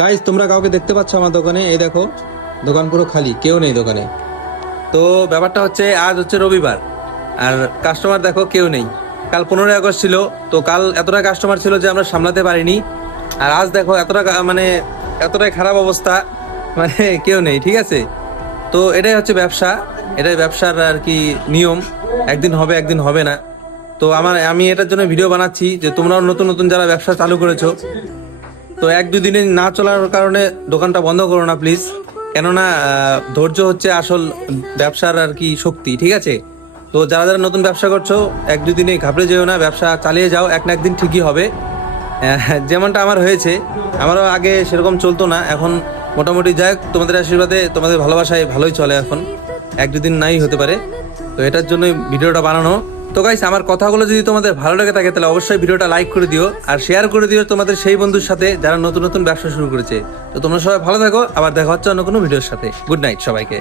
Guys তোমরা কাউকে দেখতে পাচ্ছ আমার দোকানে? এই দেখো, দোকান পুরো খালি, কেউ নেই দোকানে। তো ব্যাপারটা হচ্ছে আজ হচ্ছে রবিবার, আর কাস্টমার দেখো কেউ নেই। কাল 15ই আগস্ট ছিল, তো কাল এতটা কাস্টমার ছিল যে আমরা সামলাতে পারিনি। আর আজ দেখো এতটা মানে এতটাই খারাপ অবস্থা, মানে কেউ নেই, ঠিক আছে। তো এটাই হচ্ছে ব্যবসা, এটাই ব্যবসার আর কি নিয়ম। একদিন হবে একদিন হবে না। তো আমি এটার জন্য ভিডিও বানাচ্ছি যে তোমরাও নতুন নতুন যারা ব্যবসা চালু করেছো, তো 1-2 দিনে না চলার কারণে দোকানটা বন্ধ করো না প্লিজ। কেননা ধৈর্য হচ্ছে আসল ব্যবসার আর কি শক্তি, ঠিক আছে। তো যারা যারা নতুন ব্যবসা করছো, 1-2 দিনে ঘাবড়ে যেও না, ব্যবসা চালিয়ে যাও, এক না একদিন ঠিকই হবে। যেমনটা আমার হয়েছে, আমারও আগে সেরকম চলতো না, এখন মোটামুটি যাই হোক, তোমাদের আশীর্বাদে তোমাদের ভালোবাসায় ভালোই চলে এখন। 1-2 দিন নাই হতে পারে, তো এটার জন্যই ভিডিওটা বানানো। তো গাইস, আমার কথাগুলো যদি তোমাদের ভালো লাগে থাকে তাহলে অবশ্যই ভিডিওটা লাইক করে দিও আর শেয়ার করে দিও তোমাদের সেই বন্ধুর সাথে যারা নতুন নতুন ব্যবসা শুরু করেছে। তো তোমরা সবাই ভালো থাকো, আবার দেখা হচ্ছে অন্য কোনো ভিডিওর সাথে। গুড নাইট সবাইকে।